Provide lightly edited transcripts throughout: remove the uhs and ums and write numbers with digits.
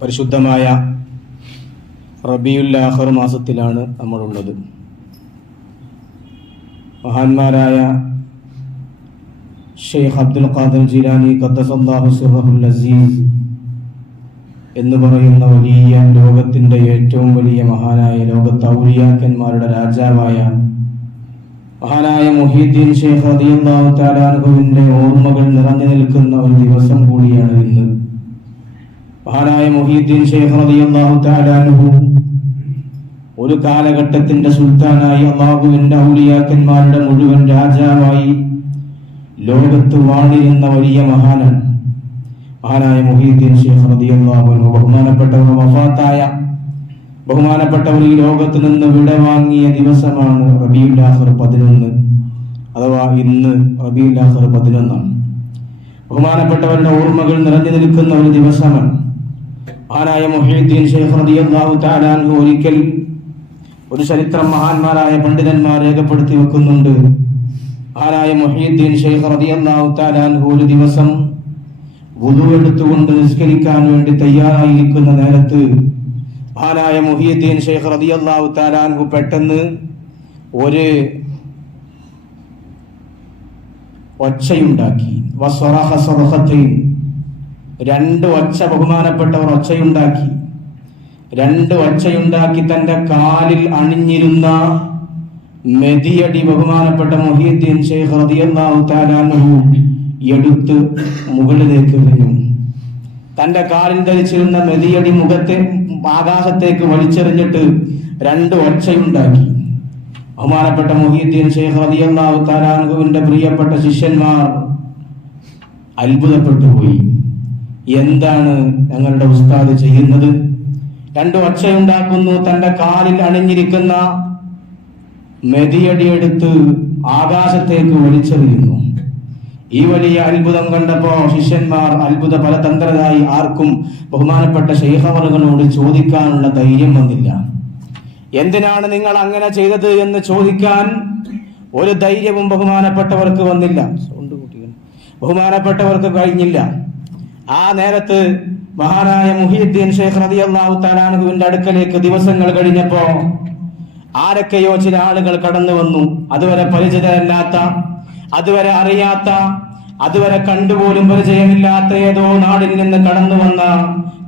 പരിശുദ്ധമായ റബീഉൽ ആഖിർ മാസത്തിലാണ് നമ്മളുള്ളത്. മഹാന്മാരായ ഷെയ്ഖ് അബ്ദുൽ ഖാദിർ ജീലാനി ഖദ്ദസല്ലാഹു സിർറഹുൽ അസീസ് എന്ന് പറയുന്ന വലിയ ലോകത്തിൻ്റെ ഏറ്റവും വലിയ മഹാനായ ലോകത്തെ ഔലിയാക്കന്മാരുടെ രാജാവായ മഹാനായ മുഹീദ്ദീൻ ഷെയ്ഖ് റളിയല്ലാഹു തആല അൻഹുവിന്റെ ഓർമ്മകൾ നിറഞ്ഞു നിൽക്കുന്ന ഒരു ദിവസം കൂടിയാണ് ഇന്ന്. മഹാനായ മുഹീദ്ദീൻ ഷെയ്ഖ് റളിയല്ലാഹു തആല അൻഹു ഒരു കാലഘട്ടത്തിന്റെ സുൽത്താനായി, അല്ലാഹുവിന്റെ ഔലിയാക്കന്മാരുടെ മുഴുവൻ രാജാവായി ലോകത്ത് വാണിരുന്ന വലിയ മഹാനാണ് മഹാനായ മുഹീദ്ദീൻ ഷെയ്ഖ് റളിയല്ലാഹു അൻഹു. ബഹുമാനപ്പെട്ടവർ ഈ ലോകത്ത് നിന്ന് വിടവാങ്ങിയ ദിവസമാണ് റബീഉൽ ആഖിർ 11, അഥവാ ഇന്ന് റബീഉൽ ആഖിർ 11. ബഹുമാനപ്പെട്ടവരുടെ ഓർമ്മകൾ നിറഞ്ഞു നിൽക്കുന്ന ഒരു ദിവസമാണ്. മഹാനായ മുഹീദ്ദീൻ ഷെയ്ഖ് റളിയല്ലാഹു തആല അൻഹു ഒരിക്കൽ ഒരു ചരിത്രം മഹാന്മാരായ പണ്ഡിതന്മാർ രേഖപ്പെടുത്തി വെക്കുന്നുണ്ട്. മഹാനായ മുഹീദ്ദീൻ ഷെയ്ഖ് റളിയല്ലാഹു തആല അൻഹു ഒരു ദിവസം വുളു എടുത്തുകൊണ്ട് നിസ്കരിക്കാൻ വേണ്ടി തയ്യാറായിരിക്കുന്ന നേരത്ത് മഹാനായ മുഹീദ്ദീൻ ഷെയ്ഖ് റളിയല്ലാഹു തആല അൻഹു പെട്ടെന്ന് ഒരു ഒച്ചയുണ്ടാക്കി. വസ്വറഹ സ്വറഹത്തൈൻ, രണ്ട് ഒച്ച ബഹുമാനപ്പെട്ടവർ ഒച്ചയുണ്ടാക്കി. രണ്ട് ഒച്ചയുണ്ടാക്കി തന്റെ കാലിൽ അണിഞ്ഞിരുന്ന മെതിയടി ബഹുമാനപ്പെട്ട മുഹീദ്ദീൻ ഷെയ്ഖ് റളിയല്ലാഹു തആല അൻഹു എടുത്ത് മുകളിലേക്ക് എറിഞ്ഞു. തന്റെ കാലിൽ ധരിച്ചിരുന്ന മെതിയടി ആകാശത്തേക്ക് വലിച്ചെറിഞ്ഞിട്ട് രണ്ട് ഒച്ചയുണ്ടാക്കി. ബഹുമാനപ്പെട്ട മുഹീദ്ദീൻ ഷെയ്ഖ് റളിയല്ലാഹു തആല അൻഹുവിന്റെ പ്രിയപ്പെട്ട ശിഷ്യന്മാർ അത്ഭുതപ്പെട്ടു പോയി. എന്താണ് ഞങ്ങളുടെ ഉസ്താദ് ചെയ്യുന്നത്? രണ്ട് ഒച്ചയുണ്ടാക്കുന്നു, തന്റെ കാലിൽ അണിഞ്ഞിരിക്കുന്ന മെതിയടി എടുത്ത് ആകാശത്തേക്ക് വലിച്ചെറിയുന്നു. ഈ വലിയ അത്ഭുതം കണ്ടപ്പോ ശിഷ്യന്മാർ അത്ഭുത പലതന്ത്രരായി ആർക്കും ബഹുമാനപ്പെട്ട ശൈഖ് അവറുകളോട് ചോദിക്കാനുള്ള ധൈര്യം വന്നില്ല. എന്തിനാണ് നിങ്ങൾ അങ്ങനെ ചെയ്തത് എന്ന് ചോദിക്കാൻ ഒരു ധൈര്യവും ബഹുമാനപ്പെട്ടവർക്ക് വന്നില്ല. ബഹുമാനപ്പെട്ടവർക്ക് കഴിഞ്ഞില്ല. ആ നേരത്ത് മഹാനായ മുഹീദ്ദീൻ ഷെയ്ഖ് റളിയല്ലാഹു തആല അൻഹുവിന്റെ അടുക്കലേക്ക് ദിവസങ്ങൾ കഴിഞ്ഞപ്പോ ആരൊക്കെയോ ചില ആളുകൾ കടന്നു വന്നു. അതുവരെ പരിചിതരല്ലാത്ത, അതുവരെ അറിയാത്ത, അതുവരെ കണ്ടുപോലും പരിചയമില്ലാത്ത ഏതോ നാടിൽ നിന്ന് കടന്നു വന്ന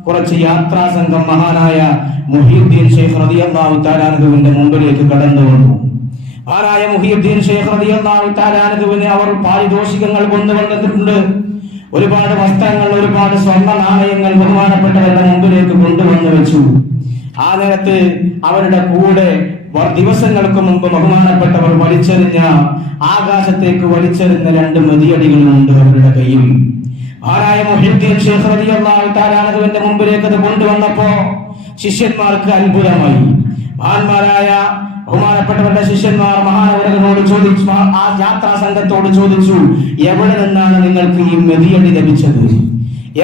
കുറച്ച് യാത്രാ സംഘം മഹാനായ മുഹീദ്ദീൻ ഷെയ്ഖ് റളിയല്ലാഹു തആല അൻഹുവിന്റെ മുമ്പിലേക്ക് കടന്നു വന്നു. മഹാനായ മുഹീദ്ദീൻ ഷെയ്ഖ് റളിയല്ലാഹു തആല അൻഹുവിനെ അവർ പാരിതോഷികങ്ങൾ കൊണ്ടുവന്നിട്ടുണ്ട്. ഒരുപാട് വസ്ത്രങ്ങൾ, ഒരുപാട് സ്വർണ്ണ നാണയങ്ങൾ ബഹുമാനപ്പെട്ടവരുടെ മുമ്പിലേക്ക് കൊണ്ടുവന്നു വെച്ചു. ആ നേരത്ത് അവരുടെ കൂടെ ദിവസങ്ങൾക്ക് മുമ്പ് ബഹുമാനപ്പെട്ടവർ വലിച്ചെറിഞ്ഞ, ആകാശത്തേക്ക് വലിച്ചെറിഞ്ഞ രണ്ട് മെതിയടികളുണ്ട് അവരുടെ കയ്യിൽ. മഹാനായ മുഹീദ്ദീൻ ഷെയ്ഖ് റളിയല്ലാഹു തആല അൻഹുവിന്റെ മുമ്പിലേക്ക് അത് കൊണ്ടുവന്നപ്പോ ശിഷ്യന്മാർക്ക് അത്ഭുതമായി. മഹാന്മാരായ ബഹുമാനപ്പെട്ടവരുടെ ശിഷ്യന്മാർ മഹാനവരകളോട് ചോദിച്ചു, ആ യാത്രാ സംഘത്തോട് ചോദിച്ചു, എവിടെ നിന്നാണ് നിങ്ങൾക്ക് ഈ മെതിയടി ലഭിച്ചത്?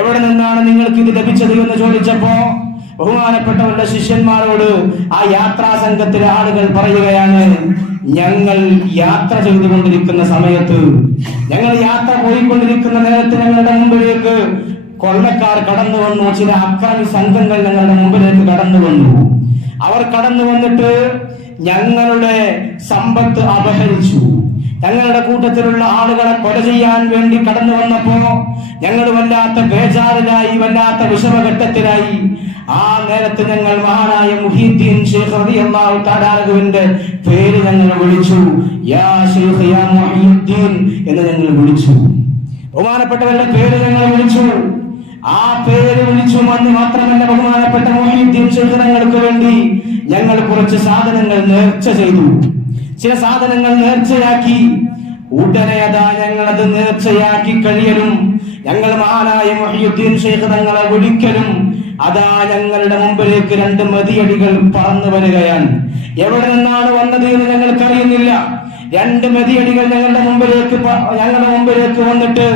എവിടെ നിന്നാണ് നിങ്ങൾക്ക് ഇത് ലഭിച്ചത് എന്ന് ചോദിച്ചപ്പോ ബഹുമാനപ്പെട്ടവരുടെ ശിഷ്യന്മാരോട് ആ യാത്രാ സംഘത്തിലെ ആളുകൾ പറയുകയാണ്, ഞങ്ങൾ യാത്ര ചെയ്തുകൊണ്ടിരിക്കുന്ന സമയത്ത്, ഞങ്ങൾ യാത്ര പോയിക്കൊണ്ടിരിക്കുന്ന നേരത്ത് ഞങ്ങളുടെ മുമ്പിലേക്ക് കൊള്ളക്കാർ കടന്നു വന്നു. ചില അക്രമി സംഘങ്ങൾ ഞങ്ങളുടെ മുമ്പിലേക്ക് കടന്നു വന്നു. അവർ കടന്നു വന്നിട്ട് ഞങ്ങളുടെ സമ്പത്ത് അപഹരിച്ചു. ഞങ്ങളുടെ കൂട്ടത്തിലുള്ള ആളുകളെ കൊല ചെയ്യാൻ വേണ്ടി കടന്നു വന്നപ്പോ ഞങ്ങൾ വല്ലാത്ത ബേജാറിലായി, വല്ലാത്ത വിഷമഘട്ടത്തിലായി. ആ നേരത്ത് ഞങ്ങൾ മഹാനായ മുഹീദ്ദീൻ ഷെയ്ഖ് റളിയല്ലാഹു തആല അൻഹുവിന്റെ പേര് ഞങ്ങൾ വിളിച്ചു. യാ ഷെയ്ഖ് യാ മുഹീദ്ദീൻ എന്ന് ഞങ്ങൾ വിളിച്ചു. ബഹുമാനപ്പെട്ടവരുടെ പേര് ഞങ്ങൾ വിളിച്ചു. ആ പേര് വിളിച്ചു എന്ന് മാത്രമല്ല, ബഹുമാനപ്പെട്ട മുഹീദ്ദീൻ ഷെയ്ഖ് തങ്ങൾക്ക് വേണ്ടി ഞങ്ങൾ കുറച്ച് സാധനങ്ങൾ നേർച്ച ചെയ്തു. ചില സാധനങ്ങൾ നേർച്ചയാക്കി. ഉടനെ അതാ ഞങ്ങളത് നേർച്ചയാക്കി കഴിയലും ഞങ്ങൾ മഹാനായ മുഹീദ്ദീൻ ഷെയ്ഖ് തങ്ങളെ വിളിക്കലും അതാ ഞങ്ങളുടെ മുമ്പിലേക്ക് രണ്ട് മെതിയടികൾ പറന്നു വരികയാണ്. എവിടെ നിന്നാണ് വന്നത് എന്ന് ഞങ്ങൾക്കറിയുന്നില്ല. രണ്ട് മെതിയടികൾ ഞങ്ങളുടെ മുമ്പിലേക്ക് വന്നിട്ട്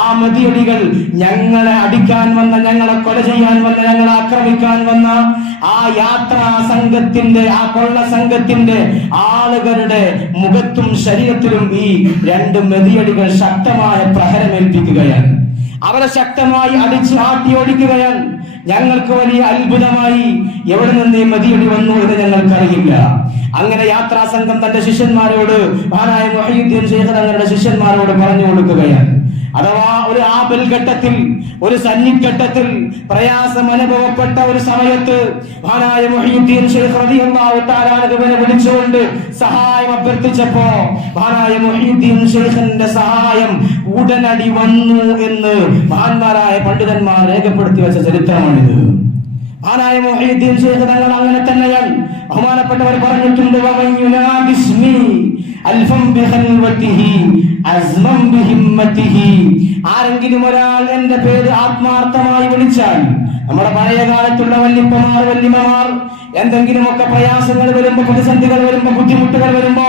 ആ മെതിയടികൾ ഞങ്ങളെ അടിക്കാൻ വന്ന, ഞങ്ങളെ കൊല ചെയ്യാൻ വന്ന, ഞങ്ങളെ ആക്രമിക്കാൻ വന്ന ആ യാത്രാ സംഘത്തിന്റെ, ആ കൊള്ള സംഘത്തിന്റെ ആളുകളുടെ മുഖത്തും ശരീരത്തിലും ഈ രണ്ട് മെതിയടികൾ ശക്തമായ പ്രഹരമേൽപ്പിക്കുകയാണ്. അവരെ ശക്തമായി അടിച്ച് ആട്ടി ഓടിക്കുകയാണ്. ഞങ്ങൾക്ക് വലിയ അത്ഭുതമായി. എവിടെ നിന്ന് മദീനയിൽ വന്നു എന്ന് ഞങ്ങൾക്കറിയില്ല. അങ്ങനെ യാത്രാ സംഘം തന്റെ ശിഷ്യന്മാരോട്, മഹാനായ മുഹയ്യിദ്ദീൻ ശൈഖ് തങ്ങളുടെ ശിഷ്യന്മാരോട് പറഞ്ഞു കൊടുക്കുകയാണ്. അഥവാ ഒരു ആപൽ ഘട്ടത്തിൽ, ഒരു സന്നിഘട്ടത്തിൽ പ്രയാസം അനുഭവപ്പെട്ട ഒരു സമയത്ത് മഹാനായ മുഹയ്യിദ്ദീൻ ശൈഖ് റളിയല്ലാഹു തആല അൻഹുവിനെ വിളിച്ചുകൊണ്ട് സഹായം അഭ്യർത്ഥിച്ചപ്പോ മഹാനായ മുഹയ്യിദ്ദീൻ ശൈഖിന്റെ സഹായം ഉടനടി വന്നു എന്ന് മഹാന്മാരായ പണ്ഡിതന്മാർ രേഖപ്പെടുത്തി വെച്ച ചരിത്രമാണിത്. മഹാനായ മുഹയ്യിദ്ദീൻ ശൈഖ് തങ്ങൾ അങ്ങനെ തന്നെയാണ്. ബഹുമാനപ്പെട്ടവർ പറഞ്ഞിട്ടുണ്ട്, ആരെങ്കിലും ഒരാൾ എന്റെ പേര് ആത്മാർത്ഥമായി വിളിച്ചാൽ, നമ്മുടെ പഴയ കാലത്തുള്ള വല്യപ്പമാർ വല്യമ്മമാർ എന്തെങ്കിലുമൊക്കെ പ്രയാസങ്ങൾ വരുമ്പോ, പ്രതിസന്ധികൾ വരുമ്പോ, ബുദ്ധിമുട്ടുകൾ വരുമ്പോ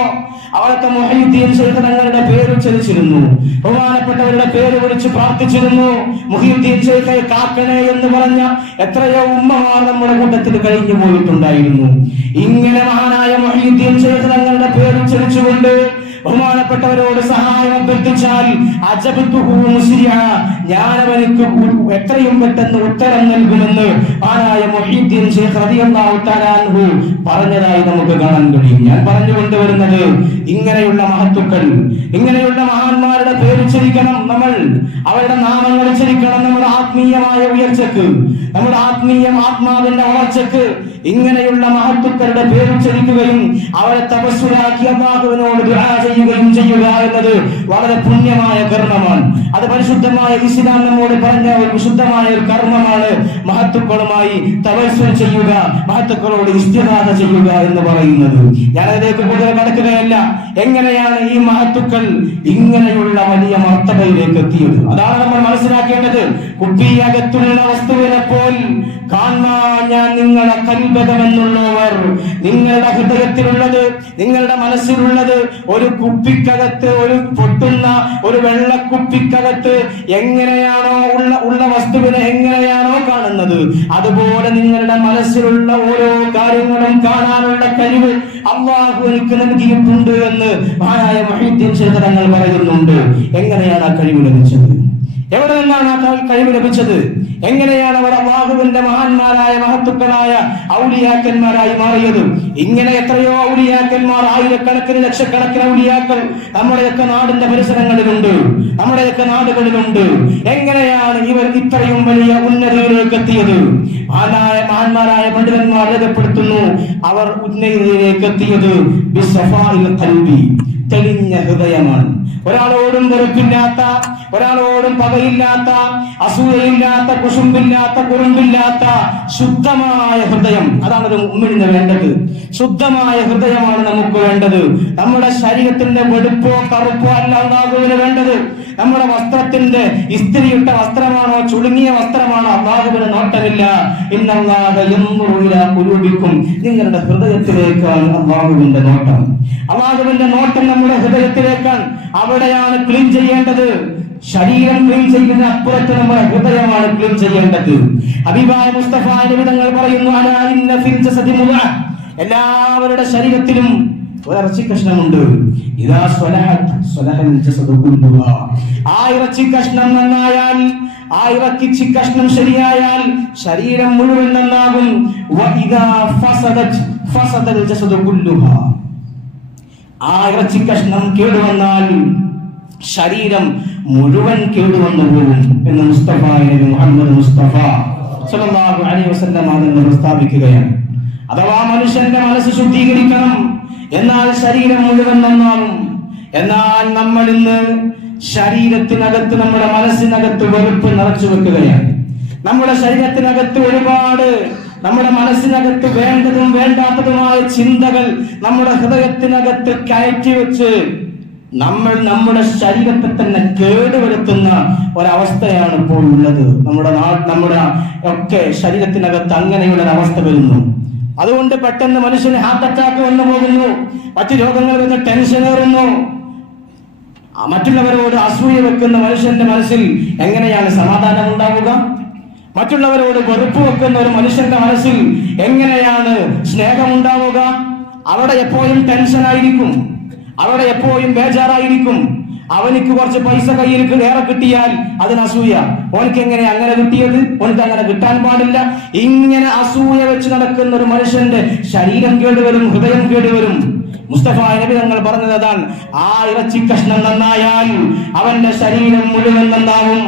അവർക്ക് മുഹയ്യിദ്ദീൻ ശൈഖ് തങ്ങളുടെ പേര് ഉച്ചരിച്ചിരുന്നു. ബഹുമാനപ്പെട്ടവരുടെ പേര് വിളിച്ച് പ്രാർത്ഥിച്ചിരുന്നു. മുഹയ്യിദ്ദീൻ ശൈഖെ കാക്കണേ എന്ന് പറഞ്ഞ എത്രയോ ഉമ്മമാർ നമ്മുടെ കൂട്ടത്തിൽ കഴിഞ്ഞു പോയിട്ടുണ്ടായിരുന്നു. ഇങ്ങനെ മഹാനായ മുഹയ്യിദ്ദീൻ ശൈഖ് തങ്ങളുടെ പേര് ഉച്ചരിച്ചുകൊണ്ട് ബഹുമാനപ്പെട്ടവരോട് സഹായം അഭ്യർത്ഥിച്ചാൽ ഞാൻ അവർക്ക് എത്രയും പെട്ടെന്ന് ഉത്തരം നൽകുമെന്ന് മഹാനായ മുഹയ്യിദ്ദീൻ ശൈഖ് റളിയല്ലാഹു തആല അൻഹു പറഞ്ഞതായി നമുക്ക് കാണാൻ കഴിയും. ഞാൻ പറഞ്ഞു കൊണ്ടുവരുന്നത്, ഇങ്ങനെയുള്ള മഹത്തുക്കൾ, ഇങ്ങനെയുള്ള മഹാന്മാരുടെ പേരുച്ചരിക്കണം നമ്മൾ, അവരുടെ നാമങ്ങൾ ഉച്ചരിക്കണം. നമ്മുടെ ആത്മീയമായ ഉയർച്ചക്ക്, നമ്മുടെ ആത്മാവിന്റെ വളർച്ചക്ക് ഇങ്ങനെയുള്ള മഹത്തുക്കളുടെ പേരുച്ചരിക്കുകയും അവരെ തപസ്സുരാക്കി അല്ലാഹുവിനോട് ദുആ ചെയ്യുകയും ചെയ്യുക എന്നത് വളരെ പുണ്യമായ കർമ്മമാണ്. അത് പരിശുദ്ധമായ ഇസ്ലാം നമ്മോട് പറഞ്ഞ ഒരു വിശുദ്ധമായ ഒരു കർമ്മമാണ്. മഹത്തുക്കളുമായി തവസ്സുൽ ചെയ്യുക, മഹത്തുക്കളോട് ഇസ്തിഗാസ ചെയ്യുക എന്ന് പറയുന്നത്. ഞാനതിലേക്ക് കൂടുതൽ കടക്കുകയല്ല. എങ്ങനെയാണ് ഈ മഹത്തുക്കൾ ഇങ്ങനെയുള്ള വലിയ മർത്തബയിലേക്ക് എത്തിയത്? അതാണ് നമ്മൾ മനസ്സിലാക്കേണ്ടത്. കുപ്പിയകത്തുള്ള വസ്തുവിനെ പോൽ കാണാൻ ഞാൻ നിങ്ങളെ കൽബകമെന്നുള്ളവർ, നിങ്ങളുടെ ഹൃദയത്തിലുള്ളത്, നിങ്ങളുടെ മനസ്സിലുള്ളത് ഒരു കുപ്പിക്കകത്ത്, ഒരു പൊട്ടുന്ന ഒരു വെള്ളക്കുപ്പിക്കകത്ത് എങ്ങനെയാണോ ഉള്ള വസ്തുവിനെ എങ്ങനെയാണോ കാണുന്നത്, അതുപോലെ നിങ്ങളുടെ മനസ്സിലുള്ള ഓരോ കാര്യങ്ങളും കാണാനുള്ള കഴിവ് അല്ലാഹു എനിക്ക് നൽകിയിട്ടുണ്ട് എന്ന് മഹാനായ മുഹയ്യിദ്ദീൻ ശൈഖ് തങ്ങൾ പറയുന്നുണ്ട്. എങ്ങനെയാണ് ആ കഴിവ് ലഭിച്ചത്? എവിടെ നിന്നാണ് ആ കഴിവ് ലഭിച്ചത്? എങ്ങനെയാണ് അവർ അല്ലാഹുവിന്റെ മഹാന്മാരായ മഹത്തുക്കളായ ഔലിയാക്കന്മാരായി മാറിയത്? ഇങ്ങനെ എത്രയോ ഔലിയാക്കന്മാർ, ആയിരക്കണക്കിന് ലക്ഷക്കണക്കിന് ഔലിയാക്കൾ നമ്മുടെയൊക്കെ നാടിന്റെ പരിസരങ്ങളിലുണ്ട്, നമ്മുടെയൊക്കെ നാടുകളിലുണ്ട്. എങ്ങനെയാണ് ഇവർ ഇത്രയും വലിയ ഉന്നതിയിലേക്ക് എത്തിയത്? മഹാന്മാരായ പണ്ഡിതന്മാർ രേഖപ്പെടുത്തുന്നു, അവർ ഉന്നതിയിലേക്ക് എത്തിയത് ബിസ്സഫാഇൽ ഖൽബി, തെളിഞ്ഞ ഹൃദയമാണ്. ഒരാളോടും വെറുപ്പില്ലാത്ത, ഒരാളോടും പകയില്ലാത്ത, അസൂയയില്ലാത്ത, കുശുമ്പില്ലാത്ത, കുറുമ്പില്ലാത്ത ശുദ്ധമായ ഹൃദയം. അതാണ് ഒരു മുഅ്മിനിന് വേണ്ടത്. ശുദ്ധമായ ഹൃദയമാണ് നമുക്ക് വേണ്ടത്. നമ്മുടെ ശരീരത്തിന്റെ വെളുപ്പോ കറുപ്പോ അല്ല അല്ലാഹുവിന് വേണ്ടത്. നമ്മുടെ വസ്ത്രത്തിന്റെ ഇസ്തിരിയിട്ട വസ്ത്രമാണോ ചുളുങ്ങിയ വസ്ത്രമാണോ അല്ലാഹുവിന് നോട്ടമില്ല. ഇന്നല്ലാഹ യൻദുറു ഇലാ ഖുലൂബിക്കും, നിങ്ങളുടെ ഹൃദയത്തിലേക്കാണ് അല്ലാഹുവിന്റെ നോട്ടം. അല്ലാഹുവിന്റെ നോട്ടം നമ്മുടെ ഹൃദയത്തിലേക്കാണ്. അവിടെയാണ് ക്ലീൻ ചെയ്യേണ്ടത്. ശരീരം ക്ലീൻ ചെയ്യുന്ന അപ്പുറത്ത് നമ്മുടെ ഹൃദയമാണ് ക്ലീൻ ചെയ്യേണ്ടത്. ഹബീബായ മുസ്തഫ നബി തങ്ങൾ പറയുന്നു, അലാ ഇന്ന ഫിൽ ജസദി മുദ്അ, എല്ലാവരുടെ ശരീരത്തിലും ഒരിറച്ചി കഷ്ണമുണ്ട്. ഇദാ സ്വലഹത് സ്വലഹൽ ജസദു കുല്ലുഹാ, ആ ഇറച്ചി കഷ്ണം നന്നായാൽ, ആ ഇറച്ചി കഷ്ണം ശരിയായാൽ ശരീരം മുഴുവൻ നന്നാകും. വഇദാ ഫസദത് ഫസദൽ ജസദു കുല്ലുഹാ, ആ ഇറച്ചി കഷ്ണം കേടുവന്നാൽ ശരീരം മുഴുവൻ കേടുവന്നു പോകും എന്ന് മുസ്തഫ നബി മുഹമ്മദ് മുസ്തഫ സല്ലല്ലാഹു അലൈഹി വസല്ലം അതിനെ പ്രസ്താവിക്കുകയാണ്. അഥവാ മനുഷ്യന്റെ മനസ്സ് ശുദ്ധീകരിക്കണം, എന്നാൽ ശരീരം മുഴുവൻ നന്നാവും. എന്നാൽ നമ്മൾ ഇന്ന് ശരീരത്തിനകത്ത്, നമ്മുടെ മനസ്സിനകത്ത് വെറുപ്പ് നിറച്ചു വെക്കുകയാണ്. നമ്മുടെ ശരീരത്തിനകത്ത് ഒരുപാട്, നമ്മുടെ മനസ്സിനകത്ത് വേണ്ടതും വേണ്ടാത്തതുമായ ചിന്തകൾ നമ്മുടെ ഹൃദയത്തിനകത്ത് കയറ്റി വെച്ച് നമ്മൾ നമ്മുടെ ശരീരത്തെ തന്നെ കേടുവരുത്തുന്ന ഒരവസ്ഥയാണ് ഇപ്പോൾ ഉള്ളത്. നമ്മുടെ ഒക്കെ ശരീരത്തിനകത്ത് അങ്ങനെയുള്ള ഒരു അവസ്ഥ വരുന്നു. അതുകൊണ്ട് പെട്ടെന്ന് മനുഷ്യന് ഹാർട്ട് അറ്റാക്ക് വന്നു പോകുന്നു, മറ്റു രോഗങ്ങൾ വന്ന് ടെൻഷൻ ഏറുന്നു. മറ്റുള്ളവരോട് അസൂയ വെക്കുന്ന മനുഷ്യന്റെ മനസ്സിൽ എങ്ങനെയാണ് സമാധാനം ഉണ്ടാവുക? മറ്റുള്ളവരോട് വെറുപ്പ് വെക്കുന്ന ഒരു മനുഷ്യന്റെ മനസ്സിൽ എങ്ങനെയാണ് സ്നേഹമുണ്ടാവുക? അവിടെ എപ്പോഴും ടെൻഷനായിരിക്കും, അവിടെ എപ്പോഴും ബേജാറായിരിക്കും. അവനിക്ക് കുറച്ച് പൈസ കയ്യിൽ ഏറെ കിട്ടിയാൽ അതിന് അസൂയ. ഓനക്ക് എങ്ങനെ അങ്ങനെ കിട്ടിയത്? ഓനക്ക് അങ്ങനെ കിട്ടാൻ പാടില്ല. ഇങ്ങനെ അസൂയ വെച്ച് നടക്കുന്ന ഒരു മനുഷ്യന്റെ ശരീരം കേടുവരും, ഹൃദയം കേടുവരും. മുസ്തഫ നബി തങ്ങൾ പറഞ്ഞത് അതാണ്. ആ ഇറച്ചി കഷ്ണം നന്നായാൽ അവന്റെ ശരീരം മുഴുവൻ നന്നാവും.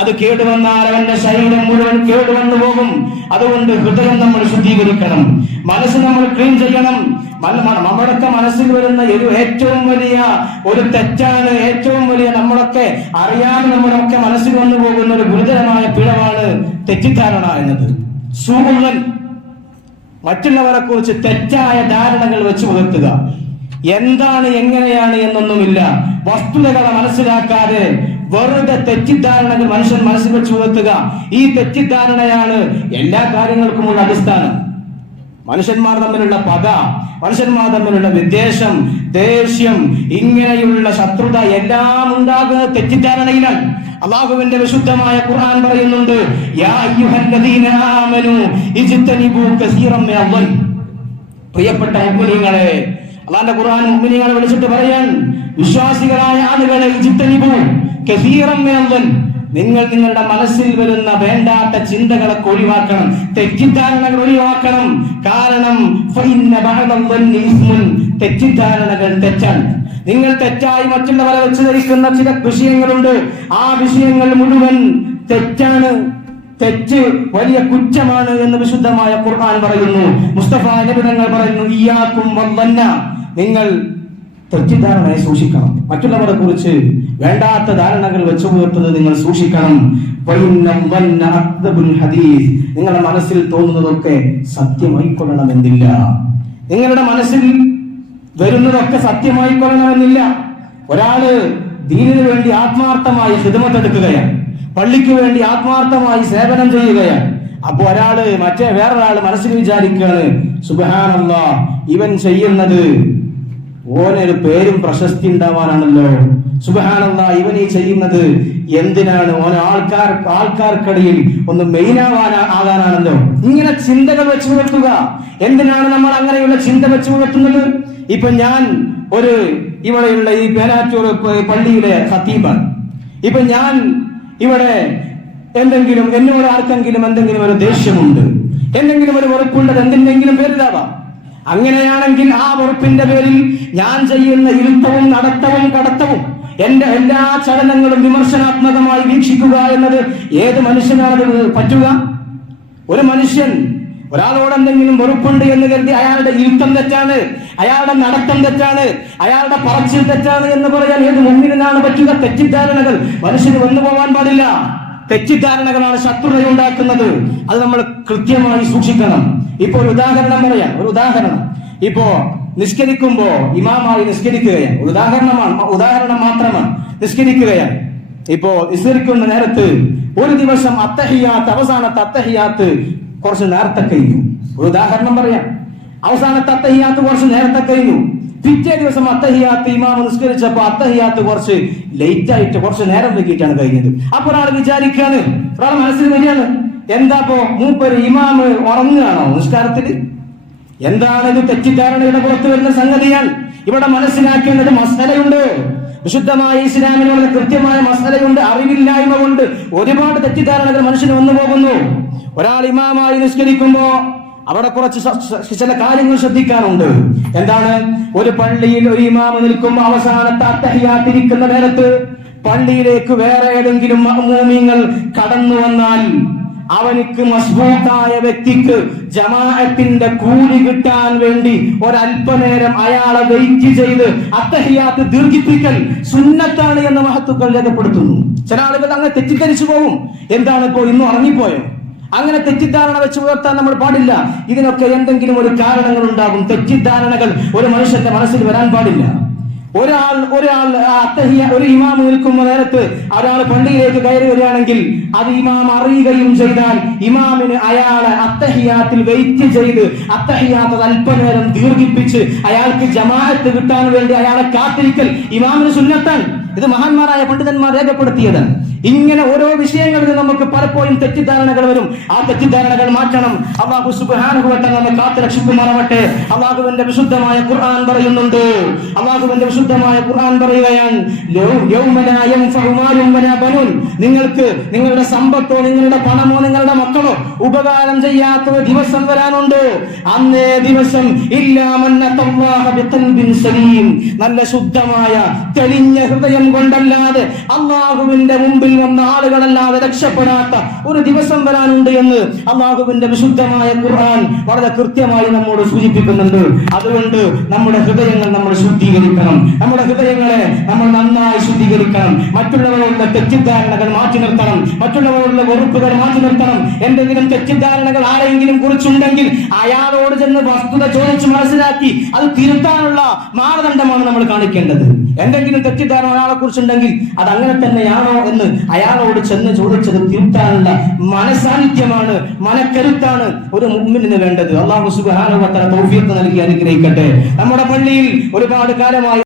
അത് കേടുവന്നാൽ അവന്റെ ശരീരം മുഴുവൻ കേടുവന്നു പോകും. അതുകൊണ്ട് ഹൃദയം നമ്മൾ ശുദ്ധീകരിക്കണം, മനസ്സ് നമ്മൾ ക്ലീൻ ചെയ്യണം. നമ്മുടെയൊക്കെ മനസ്സിൽ വരുന്ന ഏറ്റവും വലിയ ഒരു തെറ്റാണ്, ഏറ്റവും വലിയ നമ്മളൊക്കെ അറിയാതെ നമ്മുടെയൊക്കെ മനസ്സിൽ വന്നു പോകുന്ന ഒരു ഗുരുതരമായ പിഴവാണ് തെറ്റിദ്ധാരണ എന്നത്. സൂഹുൻ, മറ്റുള്ളവരെ കുറിച്ച് തെറ്റായ ധാരണകൾ വെച്ച് പുലർത്തുക. എന്താണ് എങ്ങനെയാണ് എന്നൊന്നുമില്ല, വസ്തുതകളെ മനസ്സിലാക്കാതെ വെറുതെ തെറ്റിദ്ധാരണകൾ മനുഷ്യൻ മനസ്സിൽ വെച്ച് പുലർത്തുക. ഈ തെറ്റിദ്ധാരണയാണ് എല്ലാ കാര്യങ്ങൾക്കുമുള്ള അടിസ്ഥാനം. മനുഷ്യന്മാർ തമ്മിലുള്ള പക, മനുഷ്യന്മാർ തമ്മിലുള്ള വിദ്വേഷം, ദേഷ്യം, ഇങ്ങനെയുള്ള ശത്രുത എല്ലാം ഉണ്ടാകുന്നത് തെറ്റിദ്ധാരണയിലാണ്. അല്ലാഹുവിന്റെ വിശുദ്ധമായ ഖുർആൻ പറയുന്നുണ്ട്, യാ അയ്യുഹല്ലദീന ആമനൂ ഇജ്തനിബൂ കസീറൻ മിനൽ. പ്രിയപ്പെട്ട മുഅ്മിനീങ്ങളെ, അല്ലാഹുവിന്റെ ഖുർആൻ മുഅ്മിനീങ്ങളെ വിളിച്ചിട്ട് പറയാൻ, വിശ്വാസികളായ ആളുകളെ, ഇജ്തനിബൂ കസീറൻ മിനൽ, നിങ്ങൾ നിങ്ങളുടെ മനസ്സിൽ വരുന്ന വേണ്ടാത്ത ചിന്തകളെ ഒഴിവാക്കണം, തെറ്റിദ്ധാരണകൾ ഒഴിവാക്കണം. കാരണം തെറ്റിദ്ധാരണകൾ തെറ്റാണ്. നിങ്ങൾ തെറ്റായി മറ്റുള്ളവരെ വെച്ച് ധരിക്കുന്ന ചില വിഷയങ്ങളുണ്ട്. ആ വിഷയങ്ങൾ മുഴുവൻ തെറ്റാണ്, തെറ്റ് വലിയ കുറ്റമാണ് എന്ന് വിശുദ്ധമായ ഖുർആൻ പറയുന്നു. മുസ്തഫ നബി തങ്ങൾ പറയുന്നു, ഇയ്യാകും വദ്ദന്ന, നിങ്ങൾ തെറ്റിദ്ധാരണയെ സൂക്ഷിക്കണം. മറ്റുള്ളവരെ കുറിച്ച് വേണ്ടാത്ത ധാരണകൾ വെച്ചു പുലർത്തുന്നത് നിങ്ങൾ സൂക്ഷിക്കണം. നിങ്ങളുടെ മനസ്സിൽ തോന്നുന്നതൊക്കെ സത്യമായി കൊള്ളണമെന്നില്ല. നിങ്ങളുടെ മനസ്സിൽ വരുന്നതൊക്കെ സത്യമായി കൊള്ളണമെന്നില്ല. ഒരാള് ദീനിനു വേണ്ടി ആത്മാർത്ഥമായി ഖിദ്മത്ത് എടുക്കുകയാണ്, പള്ളിക്ക് വേണ്ടി ആത്മാർത്ഥമായി സേവനം ചെയ്യുകയാണ്. അപ്പൊ വേറൊരാള് മനസ്സിൽ വിചാരിക്കുകയാണ്, സുബ്ഹാനല്ലാഹ്, ഇവൻ ചെയ്യുന്നത് ഓനൊരു പേരും പ്രശസ്തി ഉണ്ടാവാനാണല്ലോ, സുബ്ഹാനല്ലാഹ്, ഇവൻ ഈ ചെയ്യുന്നത് എന്തിനാണ്? ഓൻ ആൾക്കാർക്കിടയിൽ ഒന്ന് ആകാനാണല്ലോ. ഇങ്ങനെ ചിന്തകൾ വെച്ച് പുലർത്തുക. എന്തിനാണ് നമ്മൾ അങ്ങനെയുള്ള ചിന്ത വെച്ച് പുലർത്തുന്നത്? ഇപ്പൊ ഞാൻ ഇവിടെയുള്ള ഈ പേരാറ്റൂർ പള്ളിയിലെ ഖത്തീബാണ്. ഇപ്പൊ ഞാൻ ഇവിടെ എന്നോട് ആർക്കെങ്കിലും എന്തെങ്കിലും ഒരു ദേഷ്യമുണ്ട്, എന്തെങ്കിലും ഒരു വെറുപ്പുണ്ട്, എന്തിനെങ്കിലും പേരിലാവാം. അങ്ങനെയാണെങ്കിൽ ആ വെറുപ്പിന്റെ പേരിൽ ഞാൻ ചെയ്യുന്ന ഇരുത്തവും നടത്തവും കടത്തവും എന്റെ എല്ലാ ചലനങ്ങളും വിമർശനാത്മകമായി വീക്ഷിക്കുക എന്നത് ഏത് മനുഷ്യനാണ് പറ്റുക? ഒരു മനുഷ്യൻ ഒരാളോട് എന്തെങ്കിലും വെറുപ്പുണ്ട് എന്ന് കരുതി അയാളുടെ ഇരുത്തം തെറ്റാണ്, അയാളുടെ നടത്തം തെറ്റാണ്, അയാളുടെ പറച്ചിൽ തെറ്റാണ് എന്ന് പറയാൻ ഏത് മുന്നിലാണ് പറ്റുക? തെറ്റിദ്ധാരണകൾ മനുഷ്യന് വന്നു പോകാൻ പാടില്ല. തെറ്റിദ്ധാരണകളാണ് ശത്രുതയുണ്ടാക്കുന്നത്. അത് നമ്മൾ കൃത്യമായി സൂക്ഷിക്കണം. ഇപ്പൊ ഒരു ഉദാഹരണം പറയാം. ഇപ്പോ നിസ്കരിക്കുമ്പോ ഇമാമായി നിസ്കരിക്കുകയാണ്. ഉദാഹരണം മാത്രമാണ്. നിസ്കരിക്കുകയാണ്. ഇപ്പോ നിസ്കരിക്കുന്ന നേരത്ത് ഒരു ദിവസം അവസാനത്തെ അത്തഹിയാത്ത് കുറച്ച് നേരത്തെ കഴിഞ്ഞു. ഒരു ഉദാഹരണം പറയാം. അവസാനത്തെ അത്തഹിയാത്ത് കുറച്ച് നേരത്തെ കഴിഞ്ഞു. പിറ്റേ ദിവസം അത്തഹിയാത്ത് ഇമാമ നിസ്കരിച്ചപ്പോ അത്തഹിയാത്ത് കുറച്ച് ലേറ്റ് ആയിട്ട് കുറച്ച് നേരം വെക്കിയിട്ടാണ് കഴിഞ്ഞത്. അപ്പൊ ഒരാൾ വിചാരിക്കാണ്, ഒരാൾ മനസ്സിൽ വരികയാണ്, എന്താപ്പോ മൂപ്പര് ഇമാമ് ഉറങ്ങുകയാണോ നിസ്കാരത്തിൽ? എന്താണ് ഇത്? തെറ്റിദ്ധാരണയുടെ പുറത്തു വരുന്ന സംഗതിയാണ്. ഇവിടെ മനസ്സിലാക്കേണ്ടത് മസലയുണ്ട്. വിശുദ്ധമായ ഇസ്ലാമിനുള്ള കൃത്യമായ മസലയുണ്ട്. അറിവില്ലായ്മ കൊണ്ട് ഒരുപാട് തെറ്റിദ്ധാരണകൾ മനുഷ്യന് വന്നു പോകുന്നു. ഒരാൾ ഇമാമായി നിസ്കരിക്കുമ്പോ അവിടെ കുറച്ച് ചില കാര്യങ്ങൾ ശ്രദ്ധിക്കാനുണ്ട്. എന്താണ്? ഒരു പള്ളിയിൽ ഒരു ഇമാമ് നിൽക്കുമ്പോ അവസാനത്തെ അത്തഹിയാത്തിരിക്കുന്ന നേരത്ത് പള്ളിയിലേക്ക് വേറെ ഏതെങ്കിലും മഅ്മൂമീങ്ങൾ കടന്നു വന്നാൽ അവനിക്ക് മസ്ബൂത്തായ വ്യക്തിക്ക് ജമാഅത്തിന്റെ കൂലി കിട്ടാൻ വേണ്ടി ഒരല്പനേരം അയാളെ വെയിറ്റ് ചെയ്ത് അത്തഹിയാത്ത് ദീർഘിപ്പിക്കൽ സുന്നത്താണ് എന്ന് മഹത്തുക്കൾ രേഖപ്പെടുത്തുന്നു. ചില ആളുകൾ അങ്ങനെ തെറ്റിദ്ധരിച്ചു പോകും. എന്താണ് ഇപ്പോ ഇന്ന് ഉറങ്ങിപ്പോയോ? അങ്ങനെ തെറ്റിദ്ധാരണ വെച്ച് പുലർത്താൻ നമ്മൾ പാടില്ല. ഇതിനൊക്കെ എന്തെങ്കിലും ഒരു കാരണങ്ങൾ ഉണ്ടാകും. തെറ്റിദ്ധാരണകൾ ഒരു മനുഷ്യന്റെ മനസ്സിൽ വരാൻ പാടില്ല. ഒരു ഇമാം നിൽക്കുന്ന നേരത്ത് ഒരാൾ പള്ളിയിലേക്ക് കയറി വരികയാണെങ്കിൽ അത് ഇമാം അറിയുകയും ചെയ്താൽ ഇമാമിന് അയാളെ അത്തഹിയാത്തിൽ വെയിറ്റ് ചെയ്ത് അത്തഹിയാത്ത് അല്പനേരം ദീർഘിപ്പിച്ച് അയാൾക്ക് ജമാഅത്ത് കിട്ടാൻ വേണ്ടി അയാളെ കാത്തിരിക്കൽ ഇമാമിന് സുന്നത്താണ്. ഇത് മഹാന്മാരായ പണ്ഡിതന്മാർ രേഖപ്പെടുത്തിയതാണ്. ഇങ്ങനെ ഓരോ വിഷയങ്ങളിൽ നമുക്ക് പലപ്പോഴും തെറ്റിദ്ധാരണകൾ വരും. ആ തെറ്റിദ്ധാരണകൾ മാറ്റണം. അല്ലാഹു സുബ്ഹാനഹു വ തആല നമ്മെ കാത്തു രക്ഷിക്കുമാറാവട്ടെ. അല്ലാഹുവിന്റെ വിശുദ്ധമായ ഖുർആൻ പറയുന്നുണ്ട്. അല്ലാഹുവിന്റെ വിശുദ്ധമായ ഖുർആൻ പറയുകയാണ്, യൗമ ലാ യൻഫഉ മാലും വലാ ബനൂൻ. നിങ്ങൾക്ക് നിങ്ങളുടെ സമ്പത്തോ നിങ്ങളുടെ പണമോ നിങ്ങളുടെ മക്കളോ ഉപകാരം ചെയ്യാത്ത ഒരു ദിവസം വരാനുണ്ട്. അന്നേ ദിവസം ഇല്ലാ മൻ അത്തല്ലാഹ ബിഖൽബിൻ സലീം, നല്ല ശുദ്ധമായ തെളിഞ്ഞ ഹൃദയം കൊണ്ടല്ലാതെ അല്ലാഹുവിന്റെ മുമ്പിൽ വന്ന ആളുകളല്ലാതെ രക്ഷപ്പെടാത്ത ഒരു ദിവസം വരാനുണ്ട് എന്ന് അല്ലാഹുവിന്റെ വിശുദ്ധമായ ഖുർആൻ വളരെ കൃത്യമായി നമ്മോട് സൂചിപ്പിക്കുന്നുണ്ട്. അതുകൊണ്ട് നമ്മുടെ ഹൃദയങ്ങൾ നമ്മൾ ശുദ്ധീകരിക്കണം. നമ്മുടെ ഹൃദയങ്ങളെ നമ്മൾ നന്നായി ശുദ്ധീകരിക്കണം. മറ്റുള്ളവരുടെ തെറ്റിദ്ധാരണകൾ മാറ്റി നിർത്തണം. മറ്റുള്ളവരുടെ വെറുപ്പുകൾ മാറ്റി നിർത്തണം. എന്തെങ്കിലും തെറ്റിദ്ധാരണകൾ ആരെങ്കിലും കുറിച്ചുണ്ടെങ്കിൽ അയാളോട് ചെന്ന് വസ്തുത ചോദിച്ച് മനസ്സിലാക്കി അത് തിരുത്താനുള്ള മാനദണ്ഡമാണ് നമ്മൾ കാണിക്കേണ്ടത്. എന്തെങ്കിലും തെറ്റിദ്ധാരണ ഒരാളെ കുറിച്ചുണ്ടെങ്കിൽ അത് അങ്ങനെ തന്നെയാണോ എന്ന് അയാളോട് ചെന്ന് ചോദിച്ചത് തിരുത്താനുള്ള മനസാന്നിധ്യമാണ്, മനക്കരുത്താണ് ഒരു മുഅ്മിനിന് വേണ്ടത്. അല്ലാഹു സുബ്ഹാനഹു വ തആല തൗഫീഖ് നൽകി അനുഗ്രഹിക്കട്ടെ. നമ്മുടെ പള്ളിയിൽ ഒരുപാട് കാലമായി